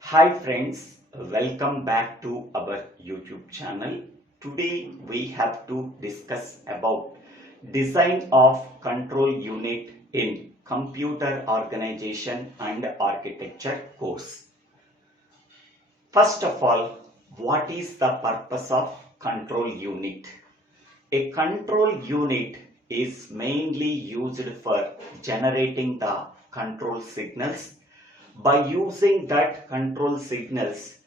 Hi friends, welcome back to our YouTube channel. Today we have to discuss about design of control unit in computer organization and architecture course. First of all, what is the purpose of control unit? A control unit is mainly used for generating the control signals. By using that control signals,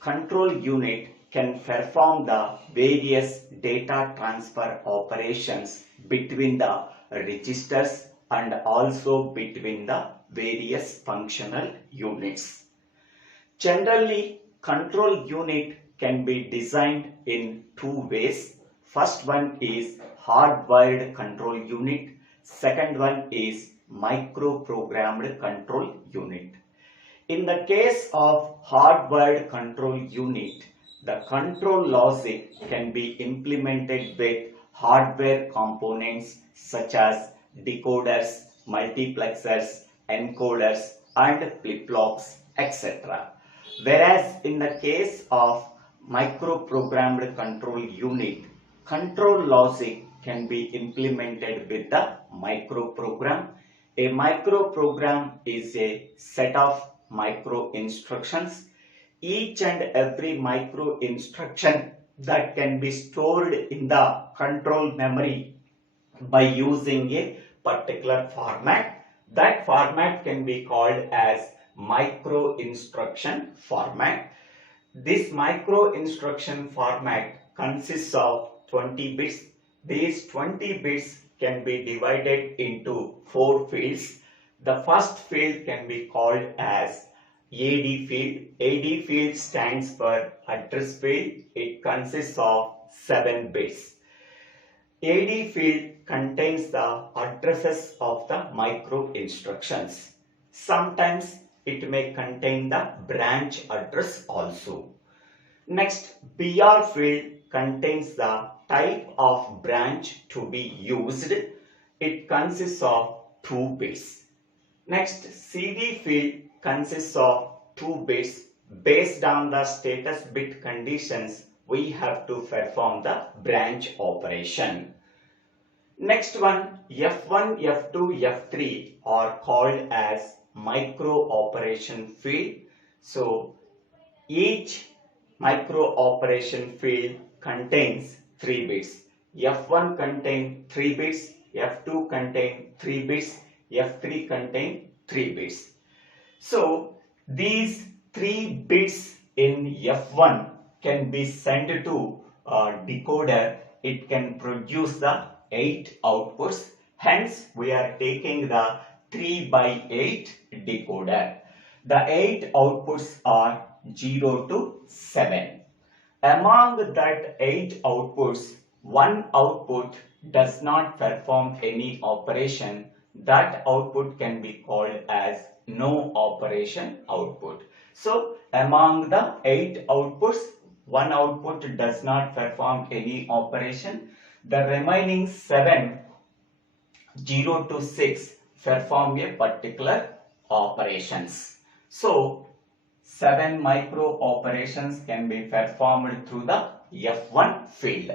control unit can perform the various data transfer operations between the registers and also between the various functional units. Generally, control unit can be designed in two ways. First one is hardwired control unit. Second one is microprogrammed control unit. In the case of hardwired control unit, the control logic can be implemented with hardware components such as decoders, multiplexers, encoders, and flip-flops, etc. Whereas in the case of microprogrammed control unit, control logic can be implemented with the microprogram. A microprogram is a set of micro instructions. Each and every micro instruction that can be stored in the control memory by using a particular format. That format can be called as micro instruction format. This micro instruction format consists of 20 bits. These 20 bits can be divided into 4 fields. The first field can be called as AD field. AD field stands for address field. It consists of 7 bits. AD field contains the addresses of the micro instructions. Sometimes it may contain the branch address also. Next, BR field contains the type of branch to be used. It consists of 2 bits. Next, CD field consists of 2 bits. Based on the status bit conditions, we have to perform the branch operation. Next one, F1, F2, F3 are called as micro operation field. So, each micro operation field contains 3 bits. F1 contains 3 bits, F2 contains 3 bits, F3 contains 3 bits. So, these 3 bits in F1 can be sent to a decoder. It can produce the 8 outputs. Hence, we are taking the 3 by 8 decoder. The 8 outputs are 0 to 7. Among that 8 outputs, one output does not perform any operation. That output can be called as no operation output. So, among the 8 outputs, one output does not perform any operation. The remaining 7, 0 to 6, perform a particular operations. So, 7 micro operations can be performed through the F1 field.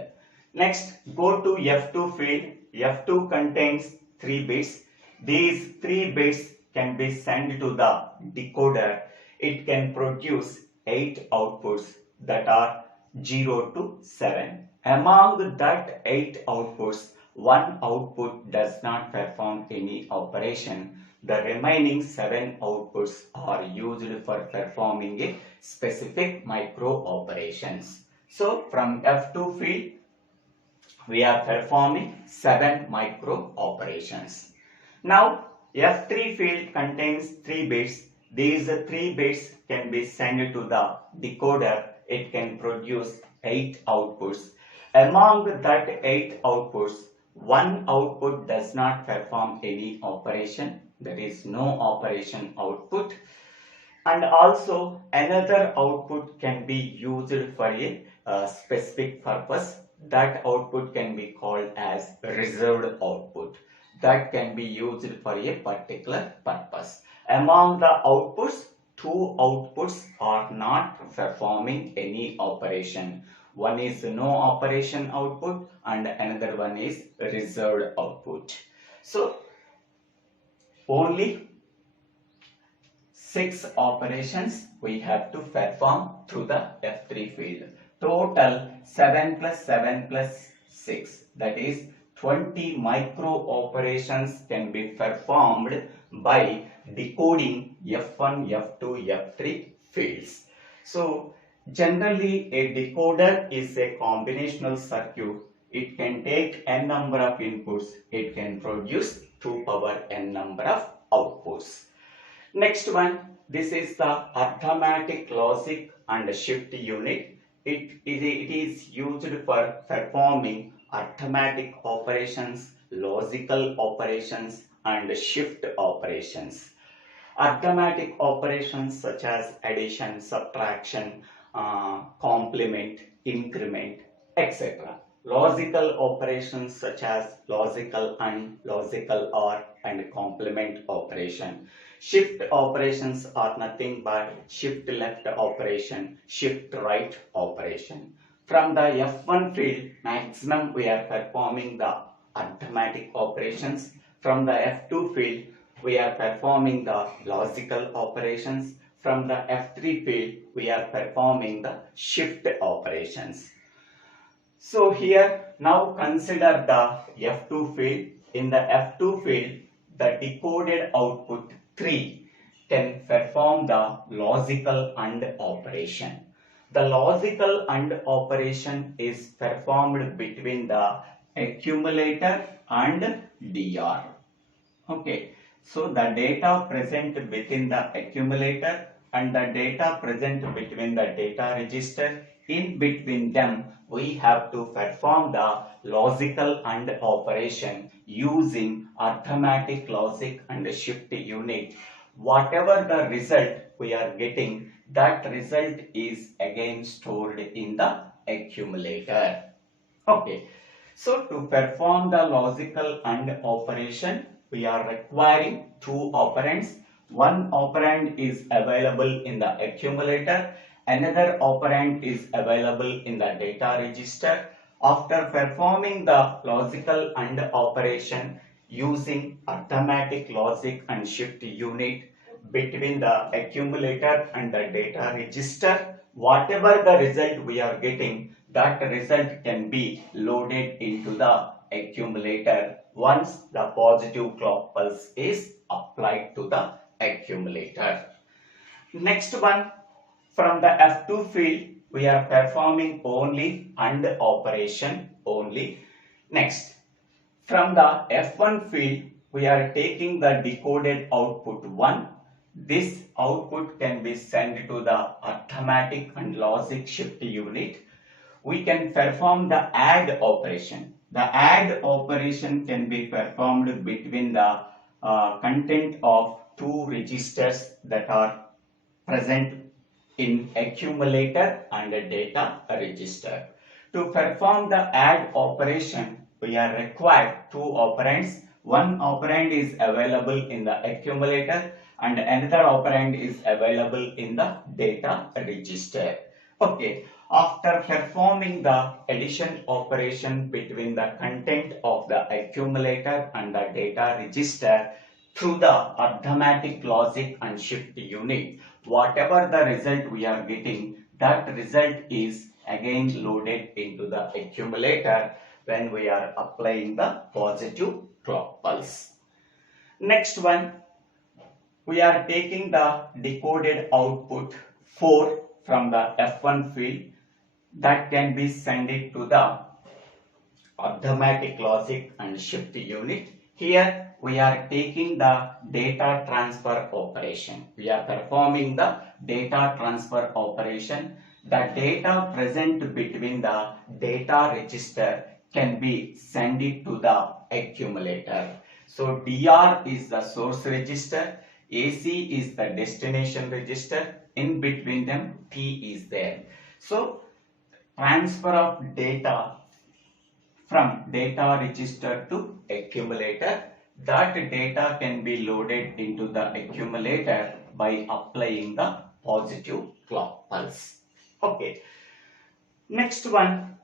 Next, go to F2 field. F2 contains 3 bits. These 3 bits can be sent to the decoder. It can produce 8 outputs that are 0 to 7. Among that 8 outputs, one output does not perform any operation. The remaining 7 outputs are used for performing a specific micro operations. So, from F2 field, we are performing 7 micro operations. Now, F3 field contains 3 bits. These 3 bits can be sent to the decoder. It can produce 8 outputs. Among that 8 outputs, one output does not perform any operation. There is no operation output. And also another output can be used for a specific purpose. That output can be called as reserved output. That can be used for a particular purpose. Among the outputs, two outputs are not performing any operation. One is no operation output and another one is reserved output. So only 6 operations we have to perform through the F3 field. Total 7 plus 7 plus 6, that is 20 micro operations can be performed by decoding F1, F2, F3 fields. So generally a decoder is a combinational circuit. It can take n number of inputs. It can produce 2 power n number of outputs. Next one, this is the arithmetic logic and shift unit. It is used for performing arithmetic operations, logical operations and shift operations. Arithmetic operations such as addition, subtraction, complement, increment, etc. Logical operations such as logical AND, logical OR and complement operation. Shift operations are nothing but shift left operation, shift right operation. From the F1 field, maximum we are performing the arithmetic operations. From the F2 field, we are performing the logical operations. From the F3 field, we are performing the shift operations. So here, now consider the F2 field. In the F2 field, the decoded output 3 can perform the logical AND operation. The logical AND operation is performed between the accumulator and DR. Okay, so the data present within the accumulator and the data present between the data register, in between them we have to perform the logical AND operation using arithmetic logic and shift unit. Whatever the result we are getting, that result is again stored in the accumulator. Okay, so to perform the logical AND operation, we are requiring 2 operands. One operand is available in the accumulator, another operand is available in the data register. After performing the logical AND operation using arithmetic logic and shift unit between the accumulator and the data register, whatever the result we are getting, that result can be loaded into the accumulator once the positive clock pulse is applied to the accumulator. Next one, from the F2 field, we are performing only AND operation only. Next, from the F1 field, we are taking the decoded output 1. This output can be sent to the arithmetic and logic shift unit. We can perform the add operation. The add operation can be performed between the content of 2 registers that are present in accumulator and data register. To perform the add operation, we are required 2 operands. One operand is available in the accumulator and another operand is available in the data register. Okay, after performing the addition operation between the content of the accumulator and the data register through the arithmetic logic and shift unit, whatever the result we are getting, that result is again loaded into the accumulator when we are applying the positive clock pulse. Next one, we are taking the decoded output 4 from the F1 field that can be sent to the arithmetic logic and shift unit. Here we are taking the data transfer operation. We are performing the data transfer operation. The data present between the data register can be sent to the accumulator. So DR is the source register, AC is the destination register, in between them T is there. So transfer of data from data register to accumulator, that data can be loaded into the accumulator by applying the positive clock pulse. Okay. Next one.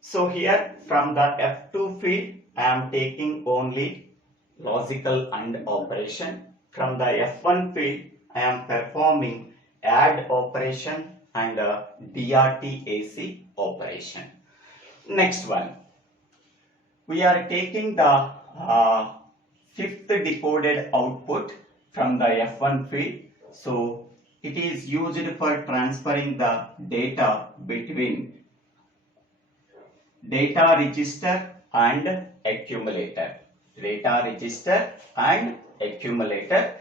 So here from the F2 field, I am taking only logical AND operation. From the F1 field, I am performing add operation and DRT-AC operation. Next one. We are taking the fifth decoded output from the F1 field. So it is used for transferring the data between data register and accumulator. Data register and accumulator.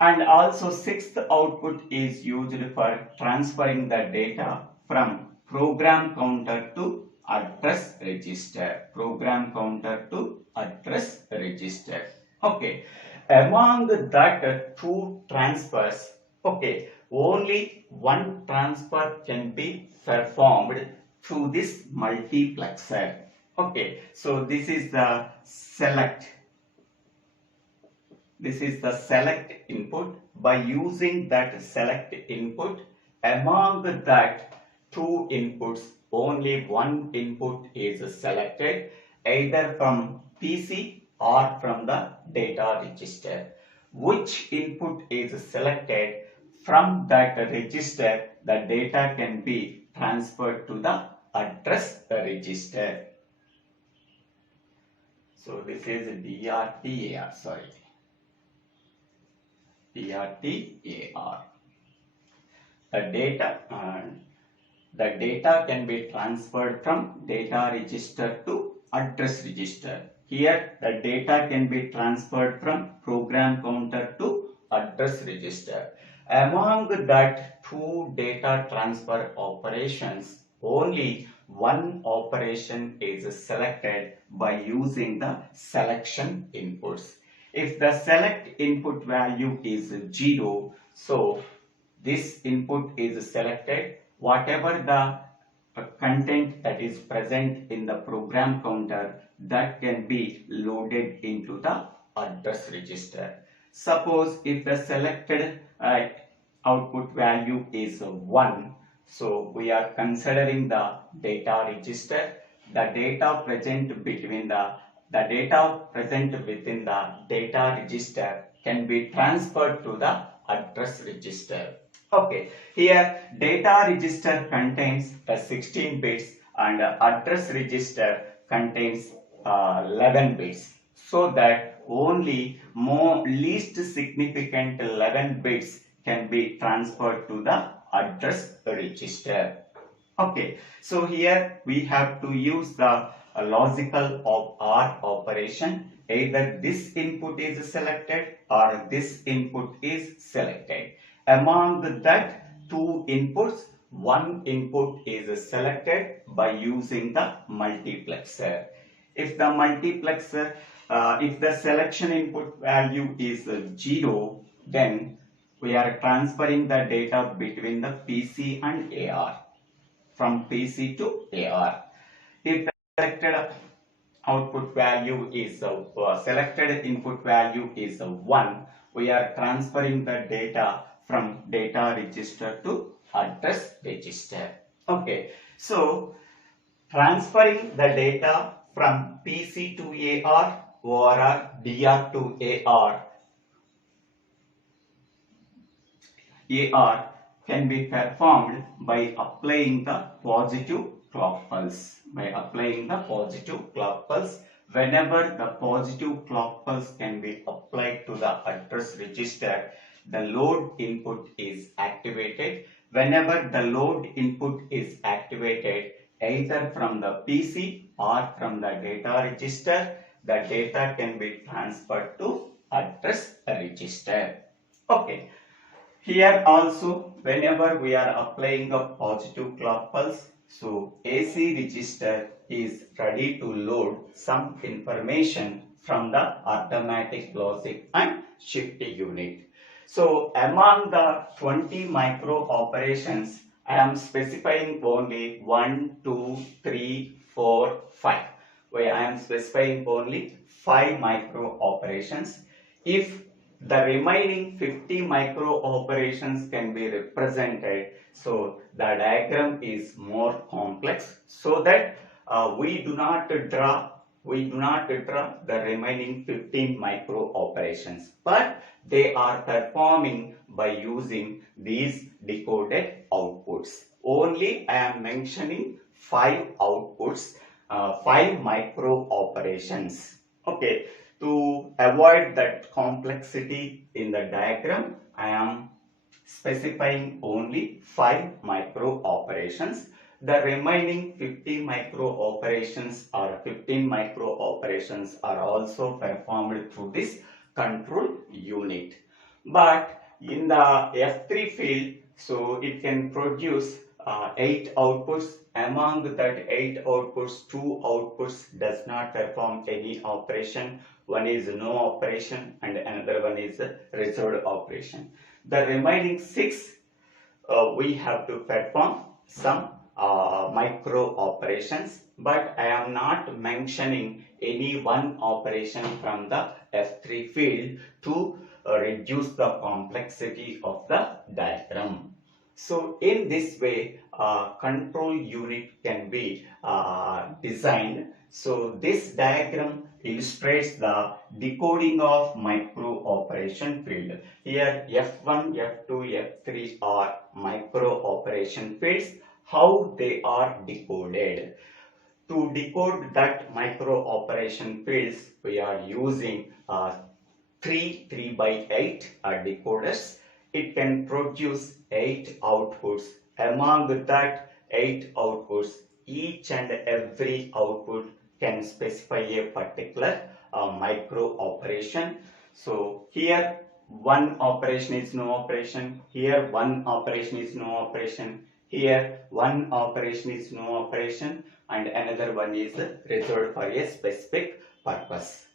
And also sixth output is used for transferring the data from program counter to address register. Program counter to address register. Okay. Among that two transfers, okay, only one transfer can be performed through this multiplexer. Okay, so this is the select. This is the select input. By using that select input, among that two inputs, only one input is selected, either from PC or from the data register. Which input is selected, from that register, the data can be transferred to the address register. So this is DRTAR, sorry. DRTAR. The data can be transferred from data register to address register. Here the data can be transferred from program counter to address register. Among that two data transfer operations, only one operation is selected by using the selection inputs. If the select input value is 0, so this input is selected. Whatever the content that is present in the program counter, that can be loaded into the address register. Suppose if the selected output value is 1, so we are considering the data register. The data present between the data present within the data register can be transferred to the address register. Okay, here data register contains 16 bits and address register contains 11 bits, so that only least significant 11 bits can be transferred to the address register. Okay, so here we have to use the logical OR operation. Either this input is selected or this input is selected. Among that two inputs, one input is selected by using the multiplexer. If the multiplexer, if the selection input value is 0, then we are transferring the data between the PC and AR, from PC to AR. If the selected output value is selected input value is 1, we are transferring the data from data register to address register. Okay, so transferring the data from PC to AR or DR to AR can be performed by applying the positive clock pulse. Whenever the positive clock pulse can be applied to the address register, the load input is activated. Whenever the load input is activated, either from the PC or from the data register, the data can be transferred to address register. Okay. Here also, whenever we are applying a positive clock pulse, so AC register is ready to load some information from the automatic logic and shift unit. So among the 20 micro operations, I am specifying only 1, 2, 3, 4, 5. Where I am specifying only 5 micro operations. If the remaining 50 micro operations can be represented. So the diagram is more complex, so that we do not draw the remaining 15 micro operations, but they are performing by using these decoded outputs. Only I am mentioning 5 outputs, 5 micro operations. Okay, to avoid that complexity in the diagram, I am specifying only 5 micro operations. The remaining 50 micro operations or 15 micro operations are also performed through this control unit. But in the F3 field, so it can produce 8 outputs. Among that 8 outputs, 2 outputs does not perform any operation. One is no operation and another one is a reserved operation. The remaining 6 we have to perform some micro operations, but I am not mentioning any one operation from the F3 field to reduce the complexity of the diagram. So in this way, control unit can be designed. So this diagram illustrates the decoding of microoperation field. Here F1, F2, F3 are microoperation fields. How they are decoded? To decode that microoperation fields, we are using 3x8 decoders. It can produce 8 outputs. Among that 8 outputs, each and every output can specify a particular micro operation. So here one operation is no operation, here one operation is no operation, here one operation is no operation, and another one is reserved for a specific purpose.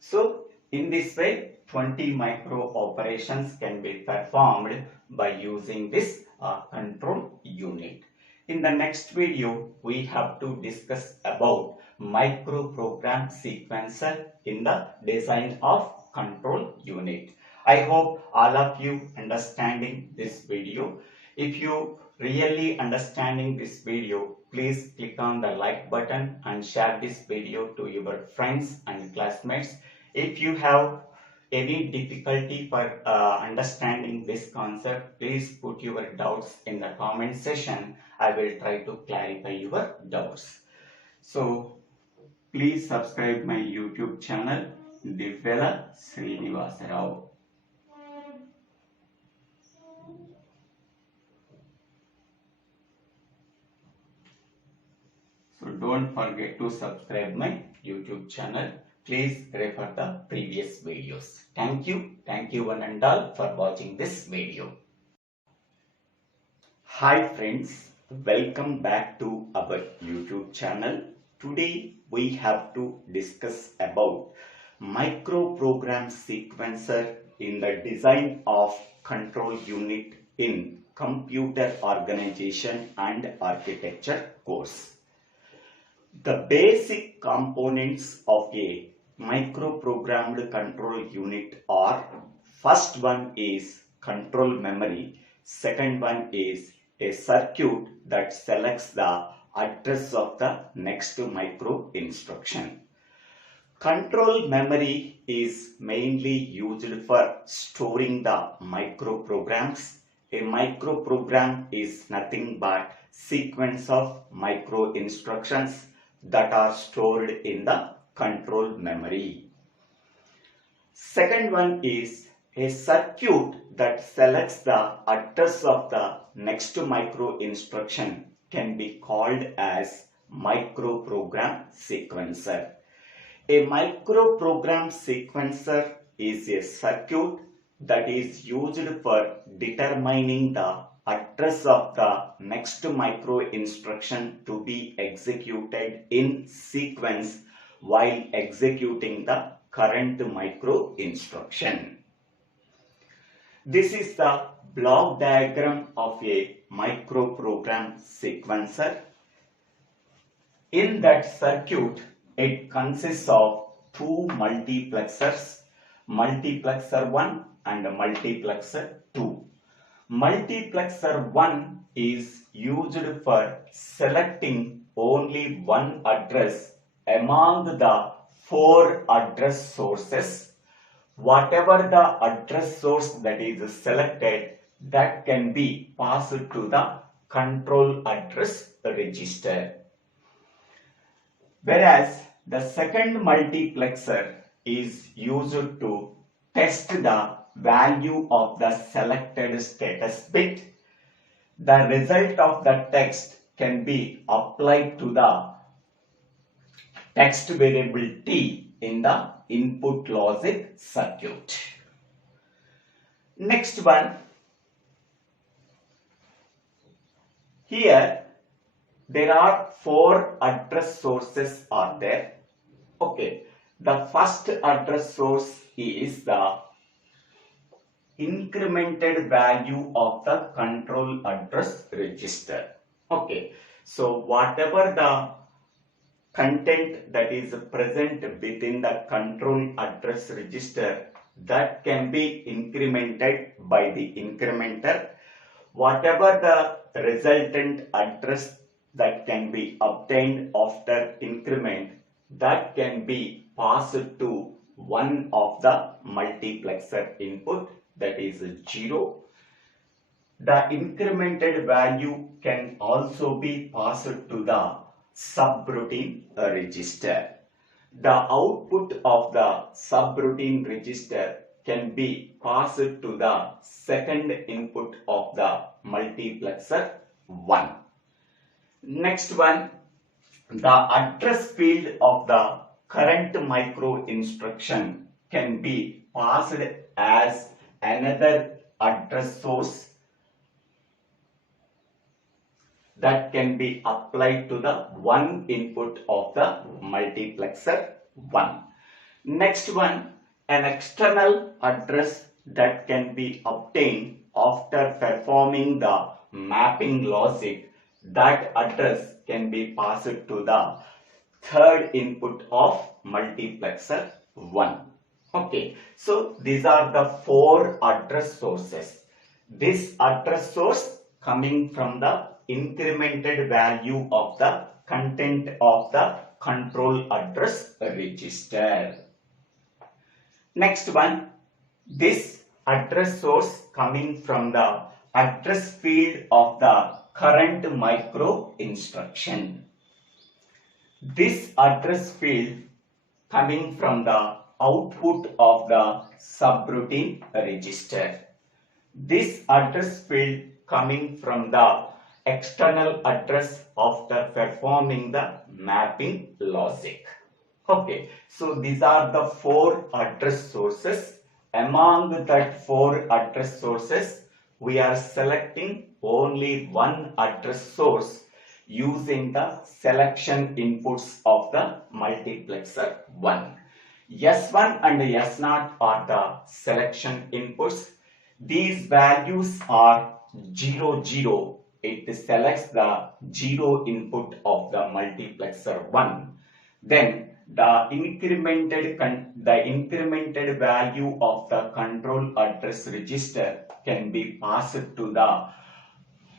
So in this way, 20 micro operations can be performed by using this control unit. In the next video, we have to discuss about microprogram sequencer in the design of control unit. I hope all of you understanding this video. If you really understanding this video, please click on the like button and share this video to your friends and classmates. If you have any difficulty for understanding this concept, please put your doubts in the comment section. I will try to clarify your doubts. So please subscribe my YouTube channel, DIVVELA SRINIVASA. So don't forget to subscribe my YouTube channel. Please refer the previous videos. Thank you one and all for watching this video. Hi friends, welcome back to our YouTube channel. Today we have to discuss about microprogram sequencer in the design of control unit in computer organization and architecture course. The basic components of a microprogrammed control unit are: first one is control memory, second one is a circuit that selects the address of the next micro instruction. Control memory is mainly used for storing the microprograms. A microprogram is nothing but sequence of micro instructions that are stored in the control memory. Second one is a circuit that selects the address of the next micro instruction can be called as microprogram sequencer. A microprogram sequencer is a circuit that is used for determining the address of the next micro instruction to be executed in sequence while executing the current micro instruction. This is the block diagram of a microprogram sequencer. In that circuit, it consists of two multiplexers. multiplexer 1 and multiplexer 2. Multiplexer 1 is used for selecting only one address among the 4 address sources. Whatever the address source that is selected, that can be passed to the control address register. Whereas the second multiplexer is used to test the value of the selected status bit. The result of the text can be applied to the text variable t in the input logic circuit. Next one, here there are 4 address sources are there. Okay, the first address source is the incremented value of the control address register. Okay, so whatever the content that is present within the control address register, that can be incremented by the incrementer. Whatever the resultant address that can be obtained after increment, that can be passed to one of the multiplexer input, that is 0. The incremented value can also be passed to the subroutine register. The output of the subroutine register can be passed to the second input of the multiplexer 1. Next one, the address field of the current micro instruction can be passed as another address source that can be applied to the one input of the multiplexer 1. Next one, an external address that can be obtained after performing the mapping logic, that address can be passed to the third input of multiplexer 1. Okay, so these are the 4 address sources. This address source coming from the incremented value of the content of the control address register. Next one, this address source coming from the address field of the current micro instruction. This address field coming from the output of the subroutine register. This address field coming from the external address after performing the mapping logic. Okay, so these are the 4 address sources. Among that 4 address sources, we are selecting only one address source using the selection inputs of the multiplexer 1. S1 and S0 are the selection inputs. These values are 0, 0. It selects the 0 input of the multiplexer 1. Then the incremented value of the control address register can be passed to the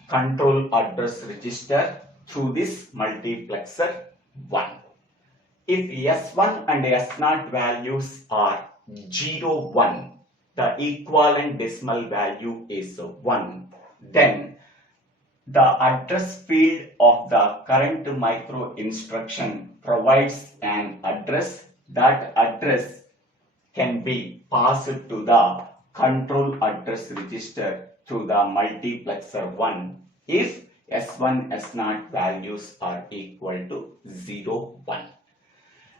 control address register through this multiplexer 1. If S1 and S0 values are 0, 1, the equivalent decimal value is 1, then the address field of the current micro instruction provides an address. That address can be passed to the control address register through the multiplexer 1 if S1, S0 values are equal to 0, 1.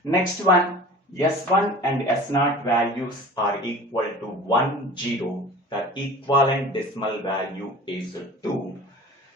Next one, S1 and S0 values are equal to 1, 0. The equivalent decimal value is 2.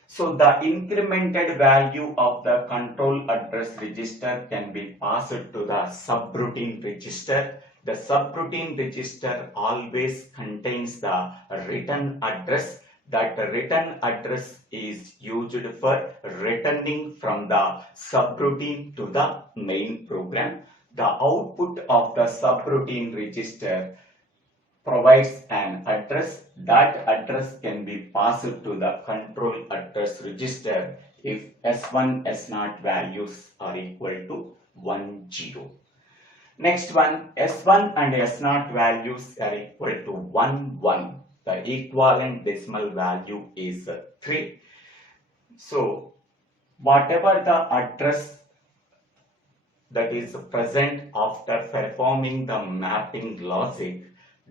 So the incremented value of the control address register can be passed to the subroutine register. The subroutine register always contains the return address. That return address is used for returning from the subroutine to the main program. The output of the subroutine register provides an address. That address can be passed to the control address register if S1, S0 values are equal to 1, 0. Next one, S1 and S0 values are equal to 1, 1. The equivalent decimal value is 3. So, whatever the address that is present after performing the mapping logic,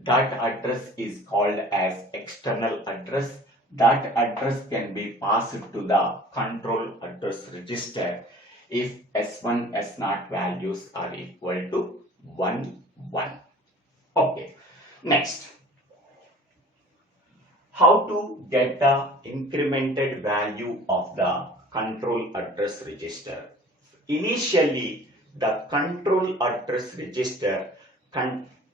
that address is called as external address. That address can be passed to the control address register if S1, S0 values are equal to 1, 1. Okay, next. How to get the incremented value of the control address register? Initially, the control address register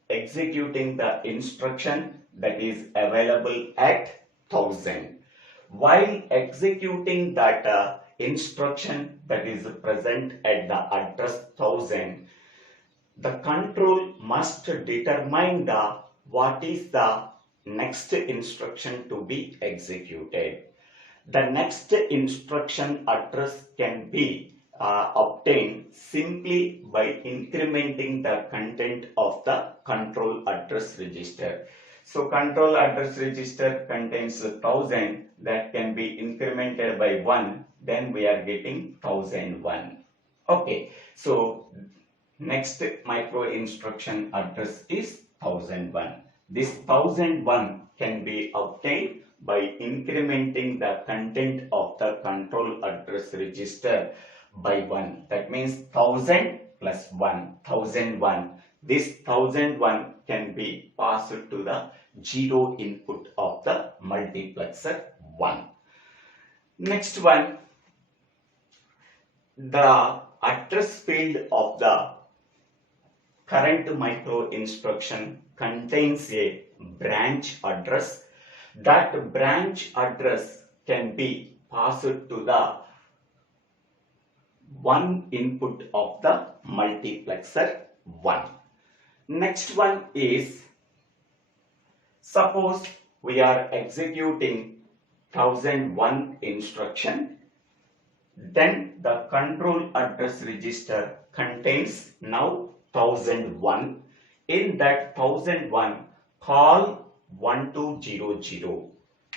executing the instruction that is available at 1000. While executing that instruction that is present at the address 1000, the control must determine what is the next instruction to be executed. The next instruction address can be obtained simply by incrementing the content of the control address register. So control address register contains 1000, that can be incremented by 1, then we are getting 1001. Okay, so next micro instruction address is 1001. This 1001 can be obtained by incrementing the content of the control address register by 1. That means 1000 plus 1, 1001. This 1001 can be passed to the 0 input of the multiplexer 1. Next one, the address field of the current micro instruction contains a branch address. That branch address can be passed to the 1 input of the multiplexer 1. Next one is, suppose we are executing 1001 instruction, then the control address register contains now 1001. In that 1001, call 1200.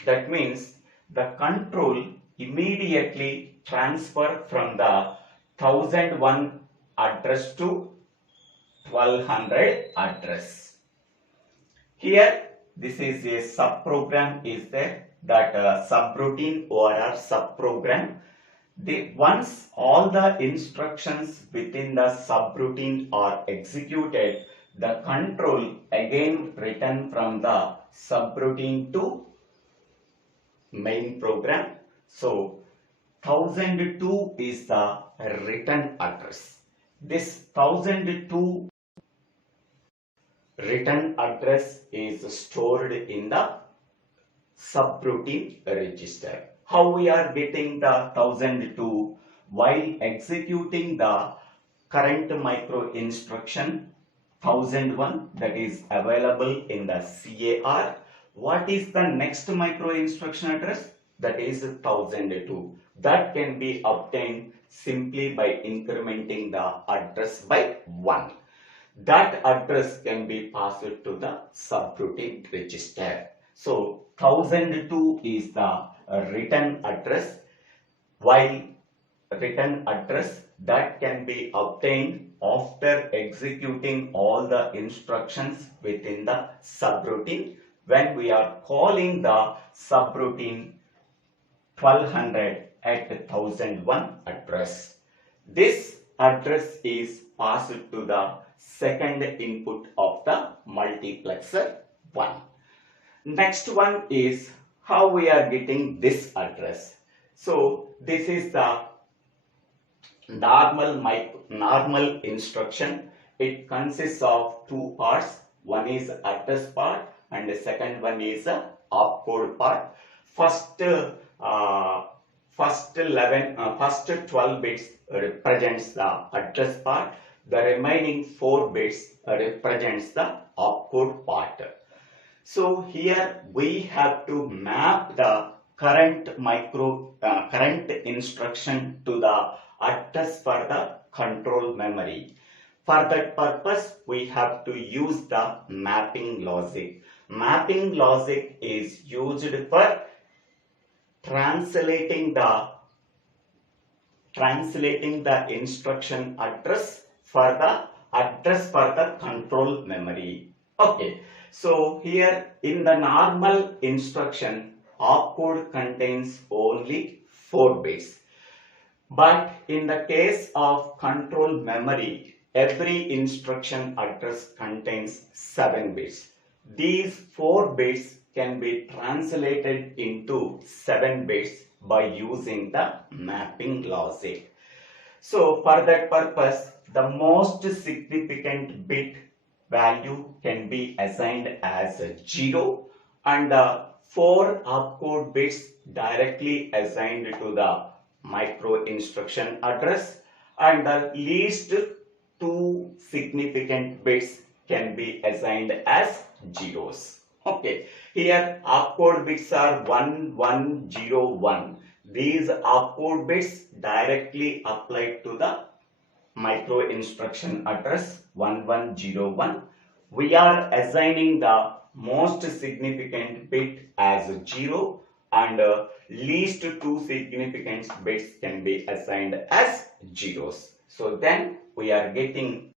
That means the control immediately transfer from the 1001 address to 1200 address. Here, this is a subprogram is there, that subroutine or subprogram. Once all the instructions within the subroutine are executed, the control again return from the subroutine to main program. So 1002 is the return address. This 1002 return address is stored in the subroutine register. How we are getting the 1002? While executing the current micro instruction 1001 that is available in the CAR, what is the next micro instruction address? That is 1002. That can be obtained simply by incrementing the address by 1. That address can be passed to the subroutine register. So 1002 is the return address, while return address that can be obtained after executing all the instructions within the subroutine when we are calling the subroutine 1200 at 1001 address. This address is passed to the second input of the multiplexer 1. Next one is how we are getting this address. So this is the normal instruction. It consists of two parts. One is address part and the second one is a opcode part. First 12 bits represents the address part. The remaining 4 bits represents the opcode part. So here we have to map the current current instruction to the address for the control memory. For that purpose, we have to use the mapping logic. Mapping logic is used for translating the instruction address for the control memory. Okay, so here in the normal instruction, opcode contains only 4 bits. But in the case of control memory, every instruction address contains 7 bits. These 4 bits can be translated into 7 bits by using the mapping logic. So for that purpose, the most significant bit value can be assigned as 0 and the 4 opcode bits directly assigned to the micro instruction address, and the least 2 significant bits can be assigned as zeros. Okay, here opcode bits are 1101. These opcode bits directly applied to the micro instruction address 1101. We are assigning the most significant bit as 0 and least 2 significant bits can be assigned as zeros. So then we are getting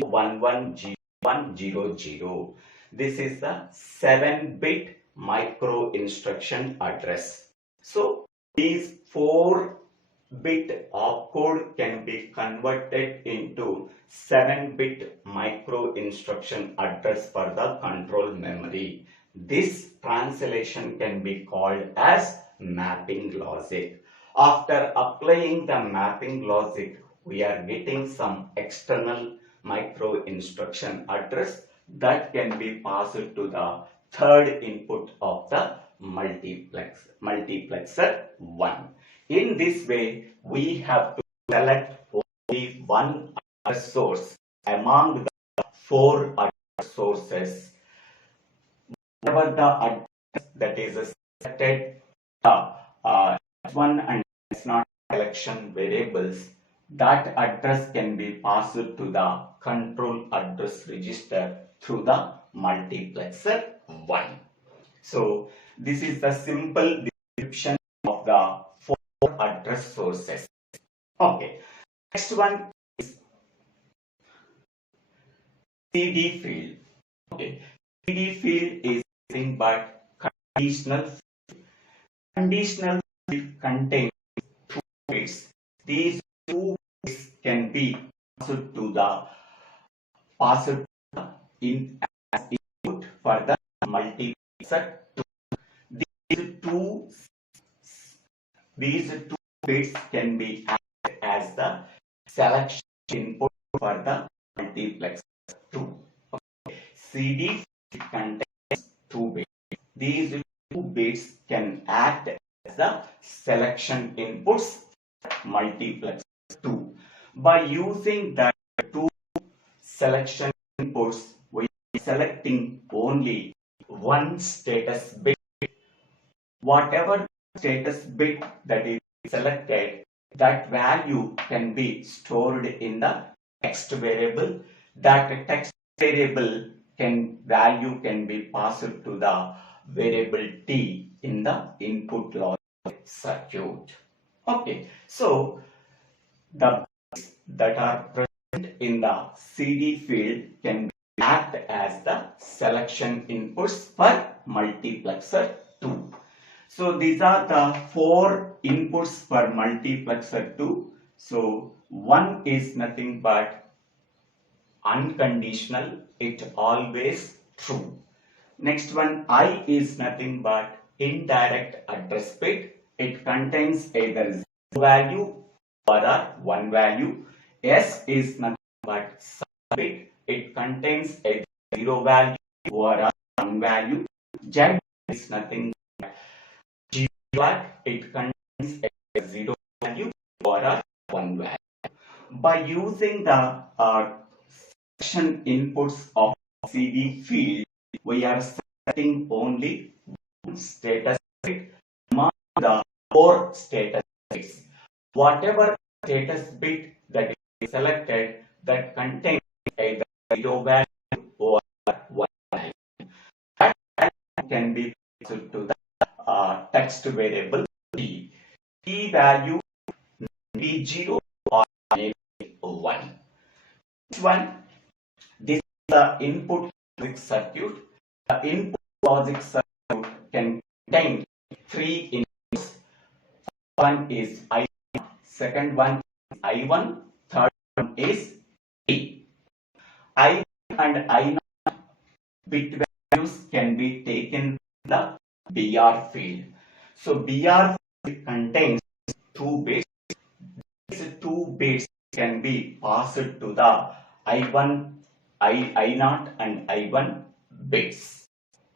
110100. This is the 7-bit micro instruction address. So these 4-bit opcode can be converted into 7-bit micro instruction address for the control memory. This translation can be called as mapping logic. After applying the mapping logic, we are getting some external micro instruction address that can be passed to the third input of the multiplexer 1. In this way, we have to select only one address source among the 4 address sources. Whatever the address that is selected, S1 and S0 selection variables, that address can be passed to the control address register through the multiplexer 1. So this is the simple description of the 4 address sources. Okay, next one is CD field. Okay, CD field is nothing but conditional field. Conditional field contains 2 bits. These 2 bits can be passed to the as input for the multiplexer 2. These two bits can be added as the selection input for the multiplexer 2. Okay. CD contains 2 bits. These 2 bits can act as the selection inputs for multiplexer 2. By using the 2 selection inputs, we are selecting only one status bit. Whatever status bit that is selected, that value can be stored in the text variable. That text variable value can be passed to the variable t in the input logic circuit. Okay, so the bits that are present in the CD field can act as the selection inputs for multiplexer 2. So these are the 4 inputs for multiplexer 2. So 1 is nothing but unconditional, it always true. Next one, I is nothing but indirect address bit. It contains either 0 value or 1 value. S is nothing but sum bit. It contains either 0 value or 1 value. Z is nothing but it contains a 0 value or a 1 value. By using the selection inputs of CD field, we are selecting only one status bit among the 4 status bits. Whatever status bit that is selected that contains either 0 value or 1 value, that can be passed to the text variable t. T value may be 0 or may be 1. This one, this is the input logic circuit. The input logic circuit can contain 3 inputs. One is I1, second one is I1, third one is T. I1 and I0 bit values can be taken from the BR field. So BR field contains 2 bits. These 2 bits can be passed to the I1, I0 and I1 bits.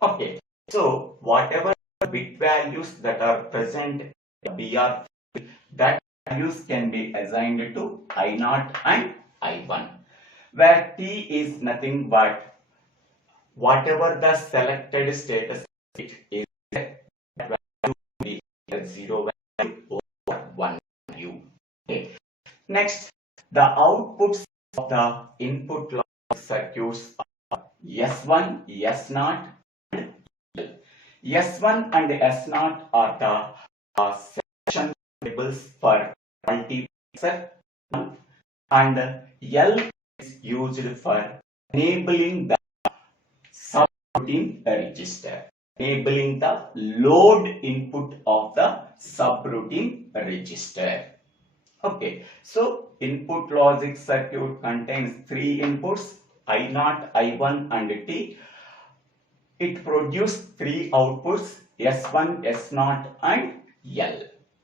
Okay, so whatever bit values that are present in the BR field, that values can be assigned to I0 and I1, where T is nothing but whatever the selected status bit is, that value will be either 0 value or 1 value. Okay. Next, the outputs of the input logic circuits are S1, S0, and L. S1 and S0 are the selection variables for multiplexer, and L is used for enabling the subroutine register, enabling the load input of the subroutine register. Okay, so input logic circuit contains 3 inputs, I0, I1 and T. It produces 3 outputs, S1, S0 and L.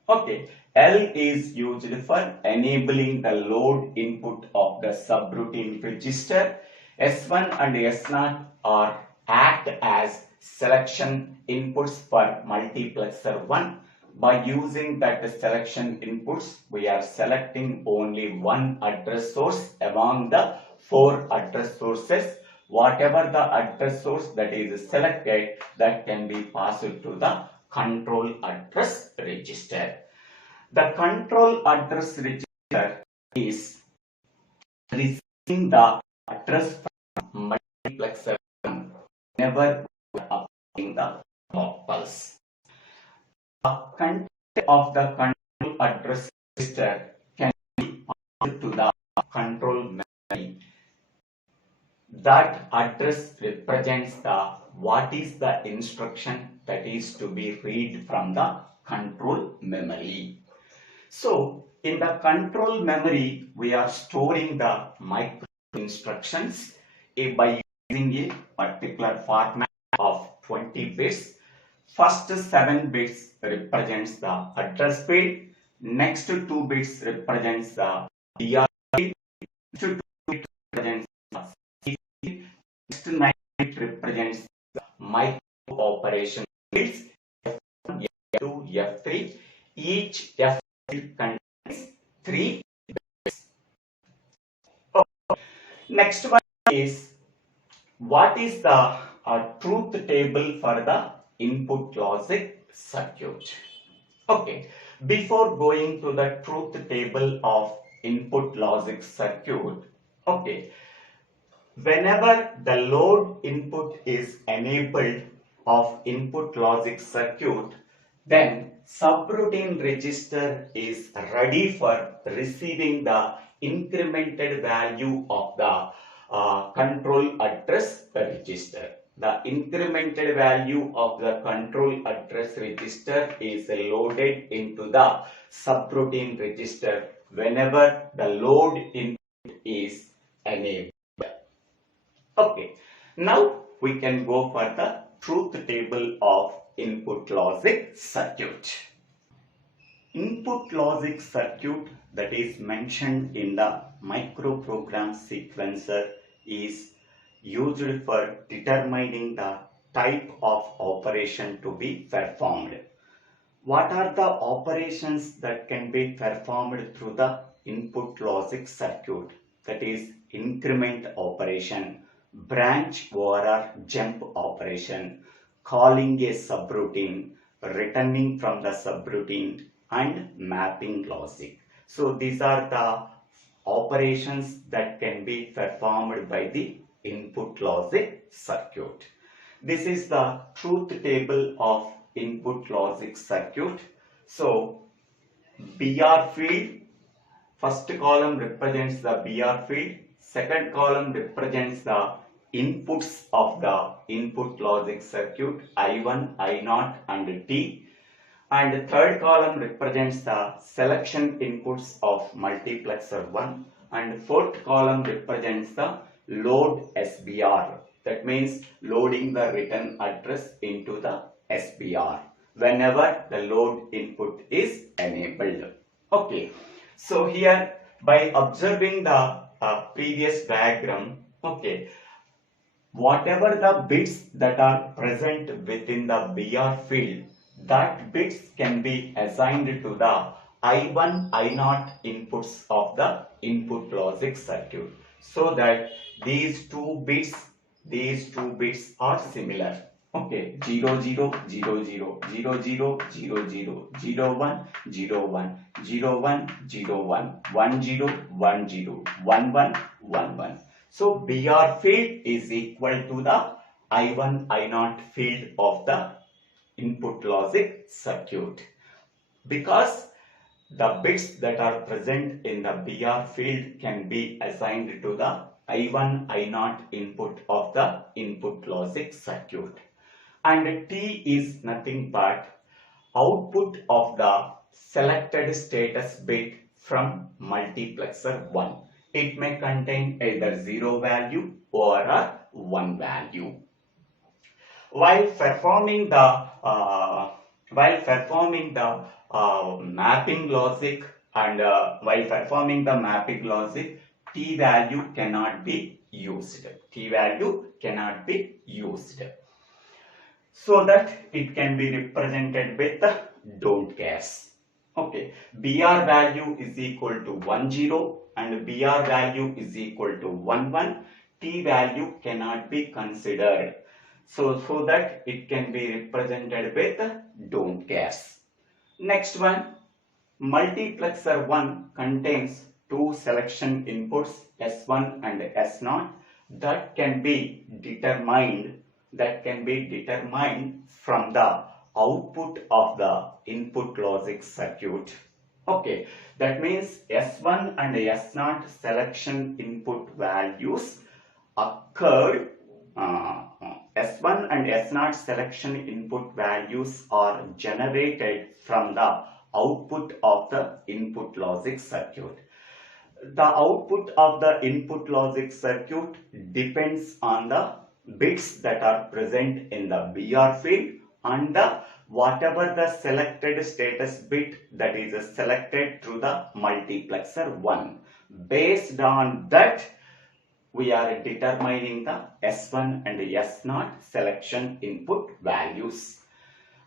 Okay, L is used for enabling the load input of the subroutine register. S1 and S0 are act as selection inputs for multiplexer 1. By using that selection inputs, we are selecting only one address source among the 4 address sources. Whatever the address source that is selected, that can be passed to the control address register. The control address register is receiving the address from multiplexer 1 whenever we are applying the clock pulse. The content of the control address register can be passed to the control memory. That address represents what is the instruction that is to be read from the control memory. So in the control memory, we are storing the micro instructions by using a particular format of 20 bits. First 7 bits represents the address field. Next 2 bits represents the DR field. Next 2 bits represents the C field. Next 9 bits represents the microoperation fields F1, F2, F3. Each F field contains 3 bits. Okay. Next one is what is the truth table for the input logic circuit. Okay, before going to the truth table of input logic circuit, okay, whenever the load input is enabled of input logic circuit, then subroutine register is ready for receiving the incremented value of the control address register. The incremented value of the control address register is loaded into the subroutine register whenever the load input is enabled. Okay, now we can go for the truth table of input logic circuit. Input logic circuit that is mentioned in the microprogram sequencer is used for determining the type of operation to be performed. What are the operations that can be performed through the input logic circuit? That is increment operation, branch or jump operation, calling a subroutine, returning from the subroutine, and mapping logic. So these are the operations that can be performed by the input logic circuit. This is the truth table of input logic circuit. So BR field, first column represents the BR field, second column represents the inputs of the input logic circuit I1, I0 and T, and third column represents the selection inputs of multiplexer 1, and fourth column represents the load SBR, that means loading the return address into the SBR whenever the load input is enabled. Okay, so here by observing the previous diagram, okay, whatever the bits that are present within the BR field, that bits can be assigned to the I1, I0 inputs of the input logic circuit, so that these two bits are similar. Okay, 0 0 0 0 0 0 0 0 0 1 0 1 0 1 0 1 1 0 1 0 1 1 1 1. So BR field is equal to the I1, I0 field of the input logic circuit, because the bits that are present in the BR field can be assigned to the I1, I0 input of the input logic circuit, and T is nothing but output of the selected status bit from multiplexer 1. It may contain either 0 value or a 1 value. While performing the mapping logic T value cannot be used. So that it can be represented with don't cares. Okay, BR value is equal to 1 0 and BR value is equal to 1 1. T value cannot be considered. So that it can be represented with don't cares. Next one, multiplexer 1 contains two selection inputs S1 and S0 that can be determined from the output of the input logic circuit. Okay, that means S1 and S0 selection input values occurred. S1 and S0 selection input values are generated from the output of the input logic circuit. The output of the input logic circuit depends on the bits that are present in the BR field and whatever the selected status bit that is selected through the multiplexer 1. Based on that, we are determining the S1 and S0 selection input values.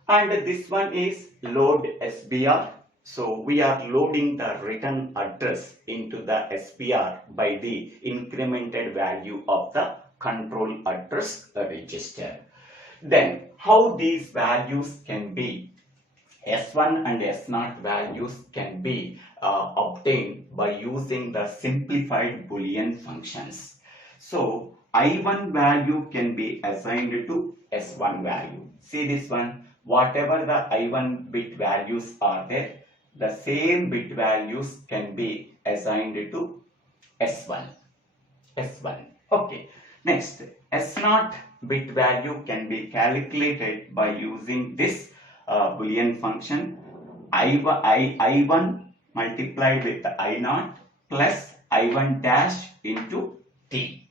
And this one is load SBR. So we are loading the return address into the SBR by the incremented value of the control address register. Then how these values can be, S1 and S0 values can be obtained by using the simplified Boolean functions. So I1 value can be assigned to S1 value. See this one, whatever the I1 bit values are there, the same bit values can be assigned to S1. Okay. Next, S0 bit value can be calculated by using this Boolean function I1 multiplied with I0 plus I1 dash into T.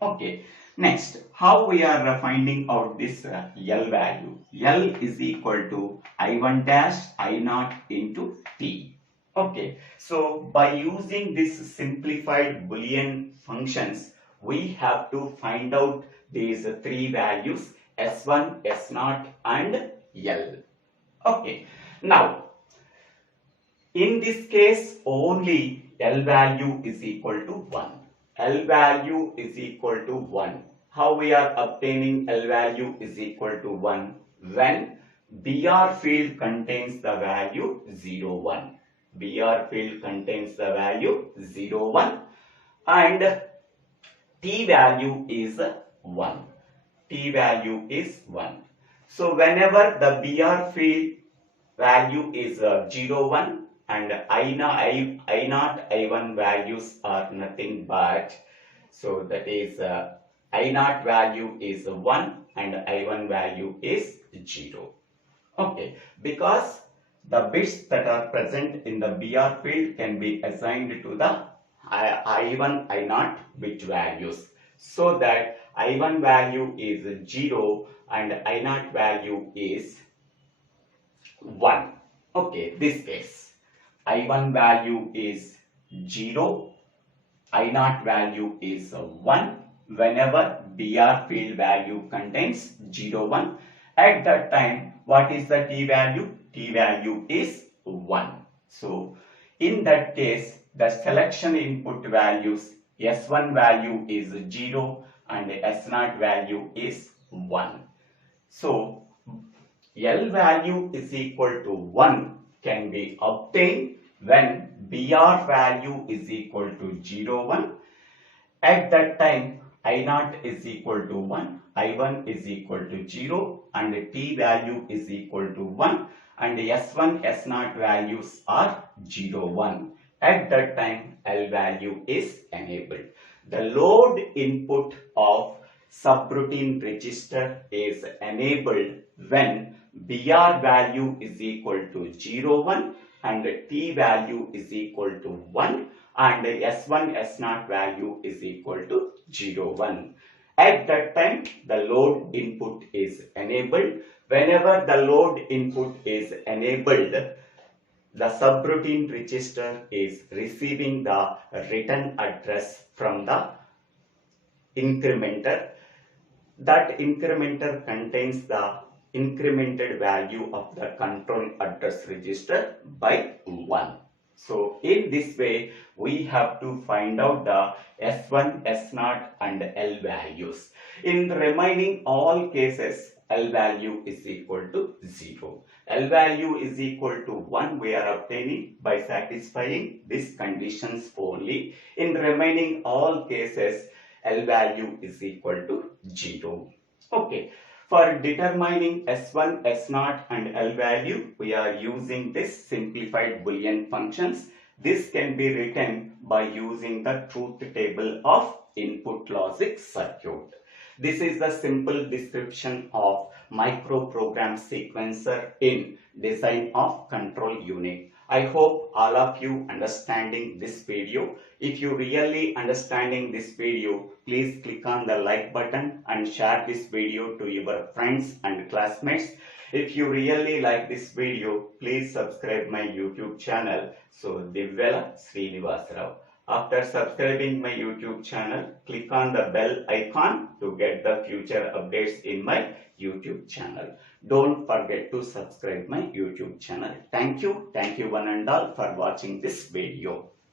Okay. Next, how we are finding out this L value? L is equal to I1 dash I0 into T. Okay. So by using this simplified Boolean functions, we have to find out these three values S1, S0 and L. Okay. Now, in this case only L value is equal to 1. L value is equal to 1. how we are obtaining L value is equal to 1 when BR field contains the value 0, 1. BR field contains the value 0, 1 and T value is 1. T value is 1. So whenever the BR field value is 0, 1 and I0, I1 values are nothing but, so that is I0 value is 1 and I1 value is 0. Okay, because the bits that are present in the BR field can be assigned to the I1, I0 bit values, so that I1 value is 0 and I0 value is 1. Okay, this case I1 value is 0, I0 value is 1 whenever BR field value contains 0, 1. At that time, what is the T value? T value is 1. So in that case, the selection input values S1 value is 0 and S0 value is 1. So L value is equal to 1 can be obtained when BR value is equal to 0, 1. At that time, I0 is equal to 1, I1 is equal to 0 and T value is equal to 1 and S1, S0 values are 0, 1. At that time, L value is enabled. The load input of subroutine register is enabled when BR value is equal to 0, 1 and T value is equal to 1 and S1, S0 value is equal to 0, 1. At that time, the load input is enabled. Whenever the load input is enabled, the subroutine register is receiving the return address from the incrementer. That incrementer contains the incremented value of the control address register by 1. So in this way, we have to find out the S1, S0 and L values. In the remaining all cases, L value is equal to 0. L value is equal to 1 we are obtaining by satisfying these conditions only. In the remaining all cases, L value is equal to 0. Okay. For determining S1, S0 and L value, we are using this simplified Boolean functions. This can be written by using the truth table of input logic circuit. This is the simple description of microprogram sequencer in design of control unit. I hope all of you understanding this video. If you really understanding this video, please click on the like button and share this video to your friends and classmates. If you really like this video, please subscribe my YouTube channel. So DIVVELA SRINIVASA. After subscribing my YouTube channel, click on the bell icon to get the future updates in my YouTube channel. Don't forget to subscribe my YouTube channel. Thank you one and all for watching this video.